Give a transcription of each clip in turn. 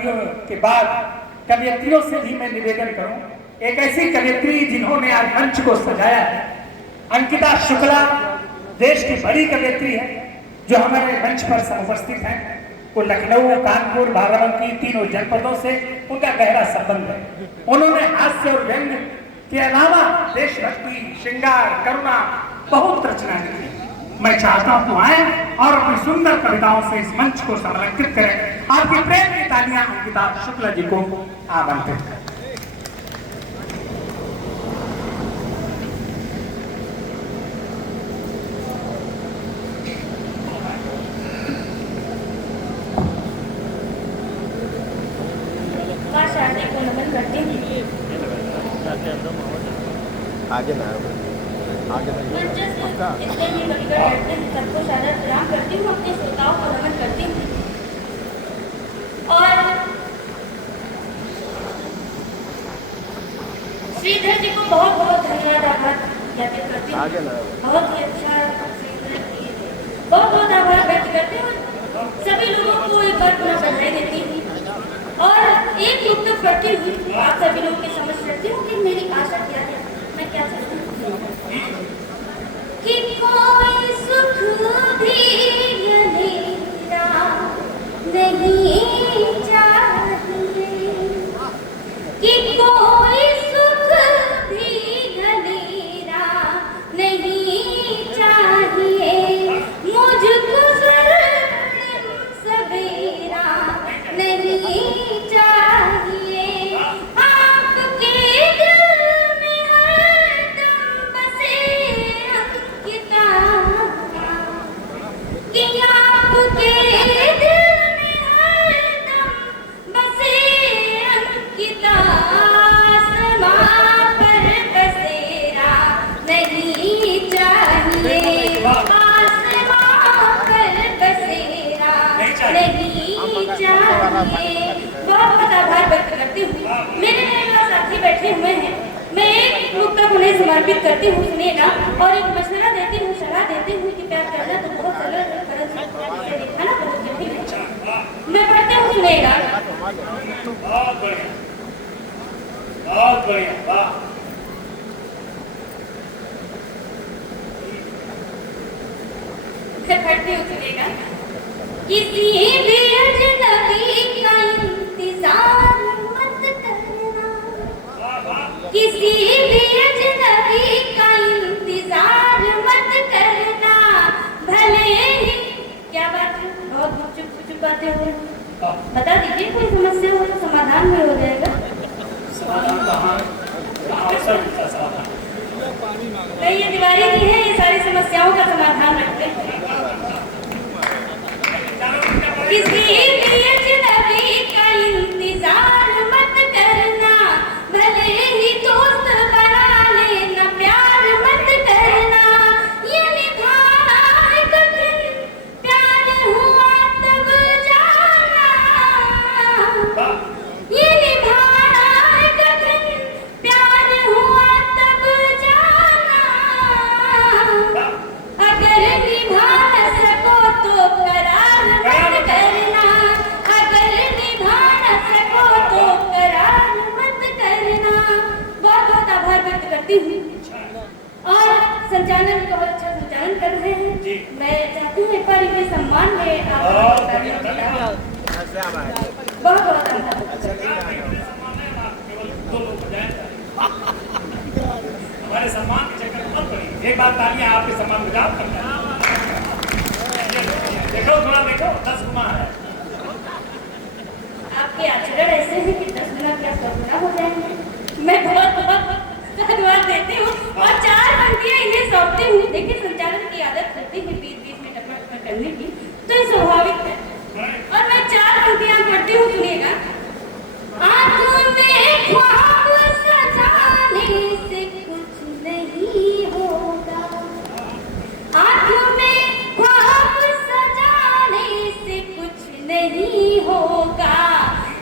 कवियों के बाद कवियत्रियों से भी मैं निवेदन करूं, एक ऐसी कवियत्री जिन्होंने आज मंच को सजाया है, अंकिता शुक्ला देश की बड़ी कवियत्री है जो हमारे मंच पर उपस्थित हैं। वो लखनऊ, कानपुर, बाराबंकी तीनों जनपदों से उनका गहरा संबंध है। उन्होंने हास्य और व्यंग के अलावा देशभक्ति, श्रृंगार, करुणा बहुत रचनाएं की। मैं चाहता हूं आए और अपनी सुंदर कविताओं से इस मंच को समलंकित करें। आपकी प्रेम की तालियां अंकिता शुक्ला जी को आमंत्रित करें। आगे ना आगे इतने ही बलिगढ़ बैठते हैं, सबको सादर प्रणाम करती हूँ, अपने श्रोताओं को नमन करती हूँ और श्रीधर जी को बहुत बहुत धन्यवाद आभार ज्ञापित करती हूँ। बहुत ही अच्छा श्रीधर जी, बहुत बहुत आभार व्यक्त करती हूँ। सभी लोगों को एक बार पुनः बधाई देती हूँ और एक युक्त करती हूँ। आप सभी लोगों की समझ रखती हूँ कि मेरी आशा क्या है, मैं क्या चाहती हूँ कि कोई सुख भी अंधेरा नहीं चाहिए, कि कोई सुख भी अंधेरा नहीं चाहिए, मुझको स्वर्णिम सवेरा नहीं चाहिए। आपके दिल में हरदम बसे अंकिता, कि आपके दिल में हरदम बसे अंकिता, आसमां पर बसेरा नहीं चाहिए, आसमां पर बसेरा नहीं चाहिए। बहुत बहुत आभार व्यक्त करती हूँ। मेरे मेरे साथी बैठे हुए हैं, मैं एक मुक्तक को उन्हें समर्पित करती हूँ, सुनिएगा। और एक मशवरा देती हूँ, सलाह देती हूँ कि प्यार करना तो बहुत सरल है, फर्ज देखा ना बहुत कठिन है। मैं पढ़ती हूँ, सुनिएगा। बहुत बढ़िया, बहुत बढ़िया, वाह। मैं पढ़ती हूँ, सुनिएगा। किसी भी अजनबी का इंतजार मत करना, किसी भी अजनबी का इंतजार मत करना, भले ही क्या बात है, बहुत चुप बातें हो, बता दीजिए कोई समस्या हो तो समाधान में हो जाएगा। नहीं, ये दिवाली की है, ये सारी समस्याओं का समाधान रखते हैं। किसी भी अजनबी का इंतजार मत करना, भले ही दोस्त बना लेना, प्यार मत करना, ये निभाना है कठिन, प्यार हुआ तब जाना, ये निभाना है कठिन, प्यार हुआ तब जाना, अगर निभा न सको तो करार मत करना, अगर निभा न सको तो करार मत करना। बहुत बहुत आभार व्यक्त करती हूँ और संचालन को अच्छा संचालन कर रहे हैं। मैं चाहती हूँ एक बार इनके सम्मान में आप बहुत बहुत आभार। हमारे सम्मान के चक्कर में मत पड़िए। एक बार तालियां आपके सम्मान में जाप करते हैं। देखो थोड़ा देखो, 10 गुना है। आपके आचरण ऐसे हैं कि 10 गुना क्या 100 गुना हो जाएंगे। मैं बहुत बहुत धन्यवाद देती हूँ और 4 पंक्तियाँ इन्हें सौंपती हूँ। देखिए, संचालन की आदत होती है बीच-बीच में टपक करने की, तो ये स्वाभाविक है। और मैं 4 पंक्तियाँ पढ़ती हूँ, सुनिएगा। आंखों में ख्वाब सजाने से कुछ नहीं होगा, आंखों में ख्वाब सजाने से कुछ नहीं होगा,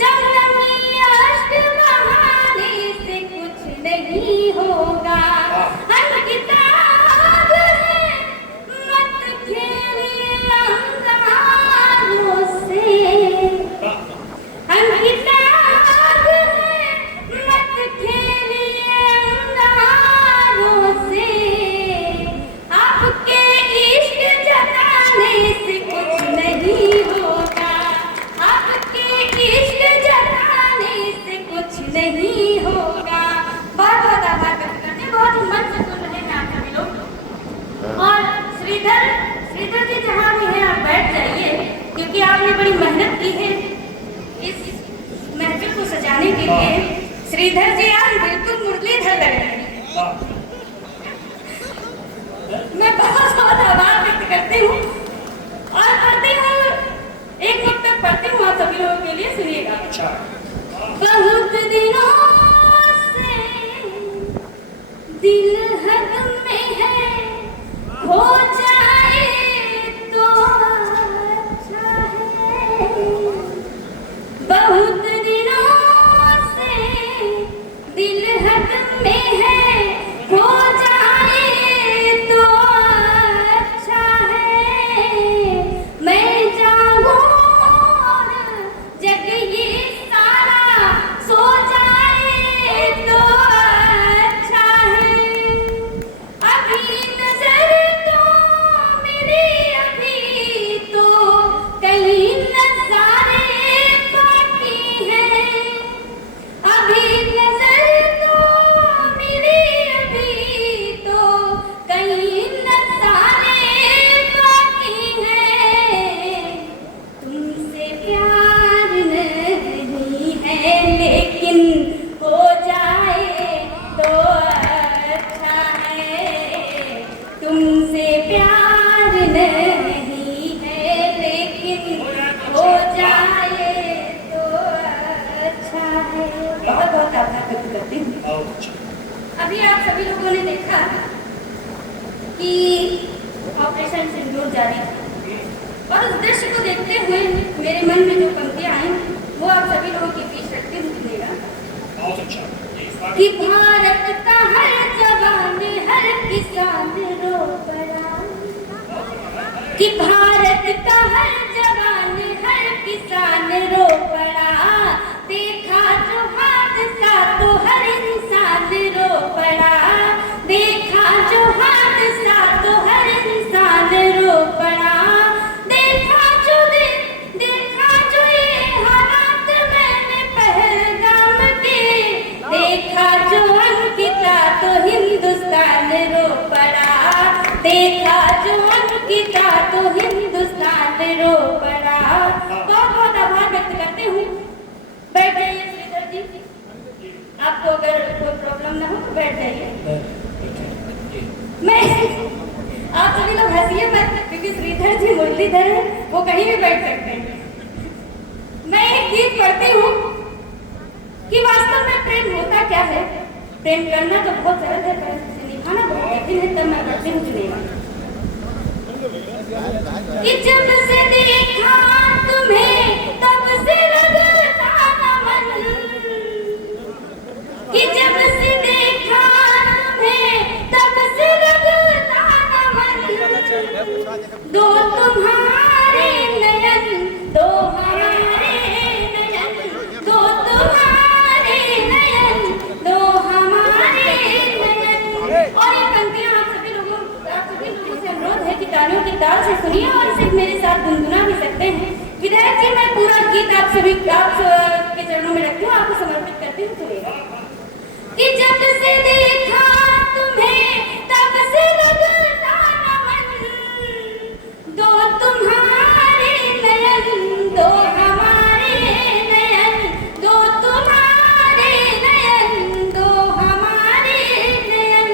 शबनमी अश्क बहाने से कुछ नहीं होगा, अंकिता है मत खेलिए अंगारों से, बैठ जाइए, क्योंकि आपने बड़ी मेहनत की है इस महफिल को सजाने के लिए। श्रीधर जी आज बिल्कुल मुरलीधर लग रहे हैं। मैं बहुत बहुत आभार व्यक्त करती हूँ और पढ़ती हूँ, एक नुक्ता पढ़ती हूँ आप सभी लोगों के लिए, सुनिएगा। बहुत दिनों से दिल हद में है, हो जाए तो अच्छा है। बहुत दिनों से दिल हद में है, हो जाए तो अच्छा है। मैं जागूं और जग ये सारा सो जाए तो अच्छा है। अभी नजर तो मेरी अभी तो कहीं नजारे बाकी हैं। अभी नजर तो मेरी अभी तो कहीं नजारे बाकी हैं। तुमसे प्यार नहीं है लेकिन हो जाए तो अच्छा है। तुमसे प्यार नहीं है लेकिन हो जाए तो अच्छा है। बहुत बहुत आभार व्यक्त करती हूँ। अभी आप सभी लोगों ने देखा कि ऑपरेशन सिंदूर जारी था और उस दृश्य को देखते हुए मेरे मन में जो पंक्तियां आई वो आप सभी लोगों के बीच रखते हुए सुनिएगा। कि भारत का हर जवान हर किसान रो पड़ा, कि भारत का हर जवान हर किसान रो पड़ा। देखा जो हादसा तो हर इंसान रो पड़ा। देखा जो हादसा तो हर इंसान रो पड़ा। देखा जो ये हालात मैंने पहलगाम के। देखा जो अंकिता तो हिंदुस्तान रो पड़ा। देखा जो अंकिता तो हिंदुस्तान रो पड़ा। बहुत बहुत आभार व्यक्त करते हूँ। बैठ जाइए श्रीधर जी, आपको अगर कोई प्रॉब्लम ना हो तो बैठ जाइए। मैं आप सभी लोग हंसिए मत, क्योंकि श्रीधर जी मुरलीधर है, वो कहीं भी बैठ सकते हैं। मैं एक गीत पढ़ती हूँ कि वास्तव में प्रेम होता क्या है। प्रेम करना तो बहुत सरल है पर इसे निभाना बहुत कठिन है। तब मैं पढ़ती हूँ, सुनिएगा। कि जब से देखा तुम्हें तब से लगता न मन। कि जब से देखा तुम्हें तब से लगता न मन। दो तुम्हारे नयन, दो हमारे नयन, दो तुम्हारे नयन, दो हमारे नयन। और ये पंक्तियां आप सभी लोगों से अनुरोध है कि तालियों की ताल से सुनिए और सिर्फ मेरे साथ गुनगुना भी सकते हैं। विधायक जी, मैं पूरा गीत आप के चरणों में रखती हूँ, आपको समर्पित करती हूँ, सुनिएगा। कि जब से देखा तुम्हें तब से लगता न मन। दो तुम्हारे नयन, दो हमारे नयन, दो तुम्हारे नयन, दो हमारे नयन।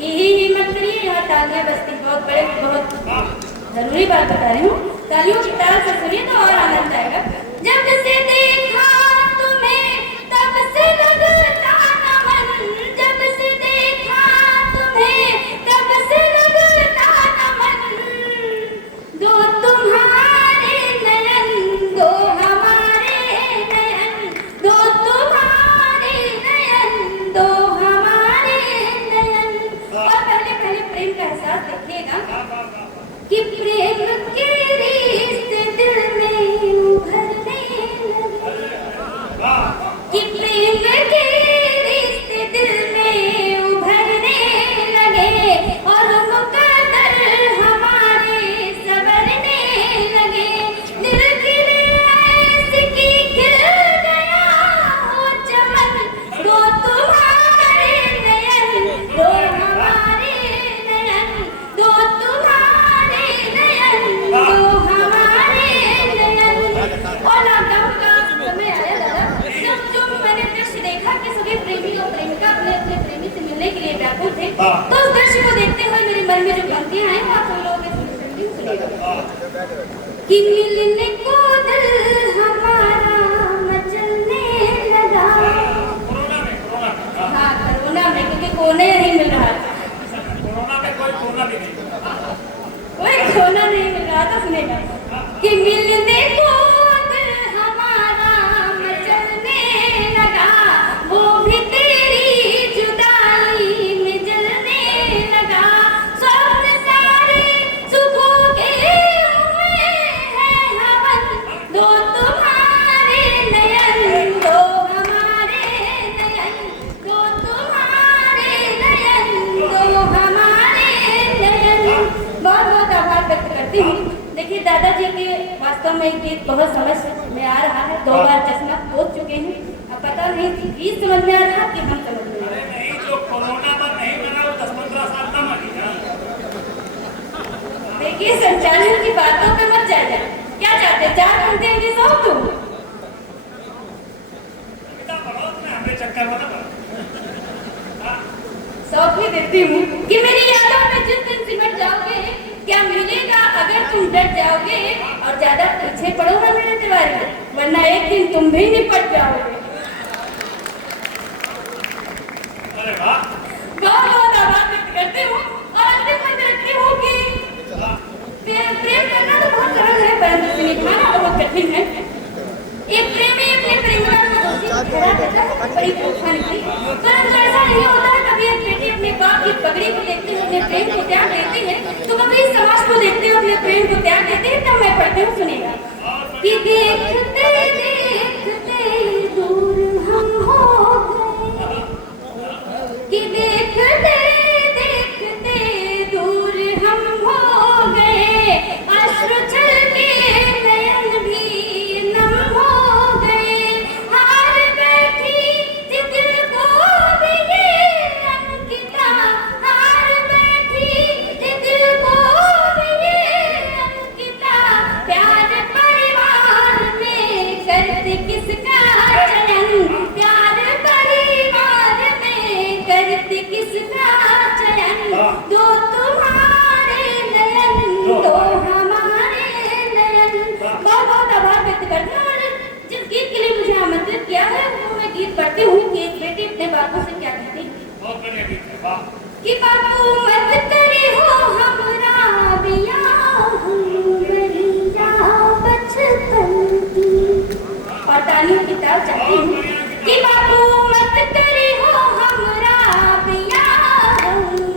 यही मत करिए, यहाँ तालियां बजती बहुत बड़े बहुत जरूरी बात बता रही हूँ। तालियों की ताल से सुनिए तो और आनंद आएगा। जब से देखा तुम्हें तब से लगता न मन। जब से देखा तुम्हें तब से लगता न मन। दो तुम्हारे नयन, दो हमारे नयन, दो तुम्हारे नयन, दो हमारे नयन। और पहले प्रेम का एहसास देखिएगा कि प्रेम के कि मिलने को दिल हमारा मचलने लगा। कोरोना में हाँ कोरोना में, क्योंकि कोने नहीं मिल रहा था, कोरोना में कोई कोरोना भी नहीं। कोई कोना नहीं मिल रहा था। सुनेगा कि मिलने को दिल हमारा मचलने लगा, वो भी तेरी जुदाई में जलने लगा। स्वप्न सारे सुखों के हुए हैं हवन, दो तुम्हारे नयन, दो हमारे नयन, दो तुम्हारे नयन, दो हमारे नयन। बहुत बहुत आभार व्यक्त करती हूँ। देखिए दादाजी के वास्तव में ये गीत बहुत समझ में आ रहा है, 2 बार चश्मा खोज चुके हैं। अब पता नहीं गीत समझ में आ रहा कि हम समझ में आ रहा। नहीं, जो कोरोना में नहीं बना वो 10-15 साल कम आ गया। देखिए संचालन की बातों पे मत जाइए। क्या चाहते 4 घंटे ये सौंप दूं? इतना बहुत में हमें चक्कर में ना पड़ा। सौंप ही देती हूँ कि मेरी यादों में जिस दिन सिमट जाओगे, क्या मिलेगा अगर तुम डट जाओगे और ज्यादा पीछे पड़ोगा मेरे तिवारी, वरना एक दिन तुम भी निपट जाओगे। अरे वाह, बहुत बहुत आभार व्यक्त करती हूँ और अंतिम में रखती हूँ कि प्रेम करना तो बहुत सरल है, परंतु इसे निभाना बहुत कठिन है। एक प्रेमी अपने प्रेमिका को ठहरा देता है, बड़ी तूफान की, परंतु ऐसा नहीं होता है। कभी एक बेटी अपने बाप की पगड़ी को देखते हुए अपने प्रेम को त्याग देती है, तो कभी समाज को देखते हुए अपने प्रेम को त्याग देती है। तब मैं पढ़ती हूँ, सुनेगा कि देखते देखते दूर हम हो गए, कि देखते देखते दूर हम हो गए, अश्रु छलके नयन भी नम हो गए। हार बैठी दिल को भी ये अंकिता, हार बैठी दिल को भी ये अंकिता। प्यार परिवार में करते किसका चयन, प्यार परिवार में करते किसका चयन। दो तुम्हारे नयन, दो हमारे नयन। बहुत बहुत आभार व्यक्त करती हूँ। और जिस गीत के लिए मुझे आमंत्रित किया है वो मैं गीत पढ़ती हूँ कि एक बेटी अपने बापों से क्या कहती है बहुत बढ़िया गीत है, वाह। कि बापू मत करे हो हमरा बियाह, मरिया बचपन की। और तालियों की ताल चाहती हूँ कि बापू मत करे हो हमरा बियाह,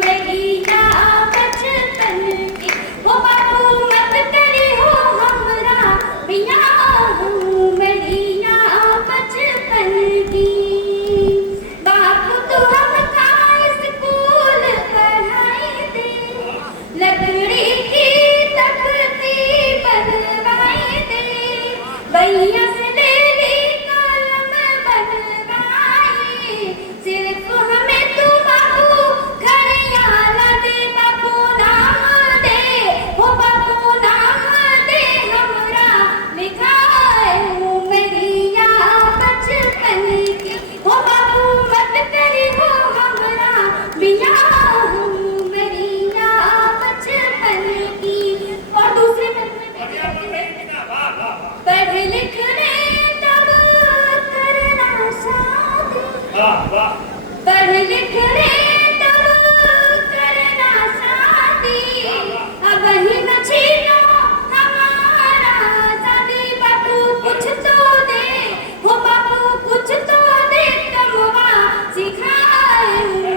मरिया बचपन की। वो बापू मत करे हो हमरा बियाह, मरिया बचपन की। बापू तू हमका स्कूल पढ़ाई दे, लकड़ी की तख्ती बनवाई दे, भैया से ले ली कलम बनवाई। सिर्फ हमें तू बापू घड़ियाला दे, बापू नाम दे, वो बापू नाम दे हमरा लिखाए मरिया बचपन की। वो बापू मत करी हो हमरा बियाह, मरिया बचपन की। और दूसरे में बढ़िया बोल रही है ना, वाह वाह वाह। पढ़ लिख ले तब करना शादी, वाह वाह। पढ़ लिख ले तब करना शादी। अब ही न छीनो हमारा शादी, बापू कुछ तो दे, हो बापू कुछ तो दे, कमवा सिखाए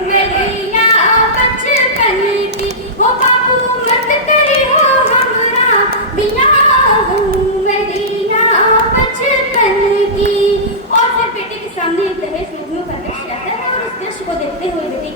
मरिया बचपन की। हो बापू मत करी हो हमरा बियाह, मरिया बचपन की। और फिर बेटे के सामने दहेज लोभियों का दृश्य आता है और उस दृश्य को देखते हुए बेटी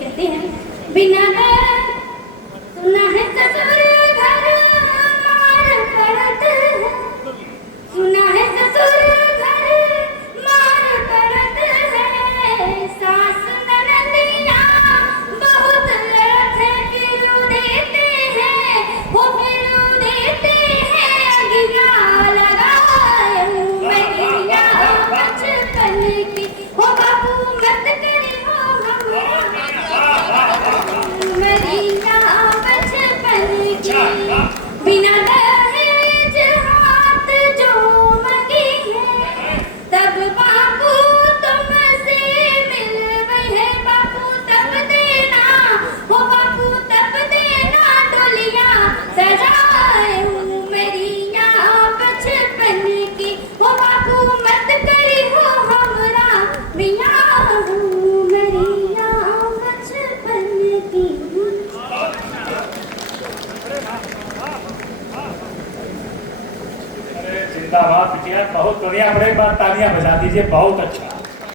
जिंदाबाद बिटिया, बहुत बढ़िया। बड़े बात, तालियां बजा दीजिए, बहुत अच्छा।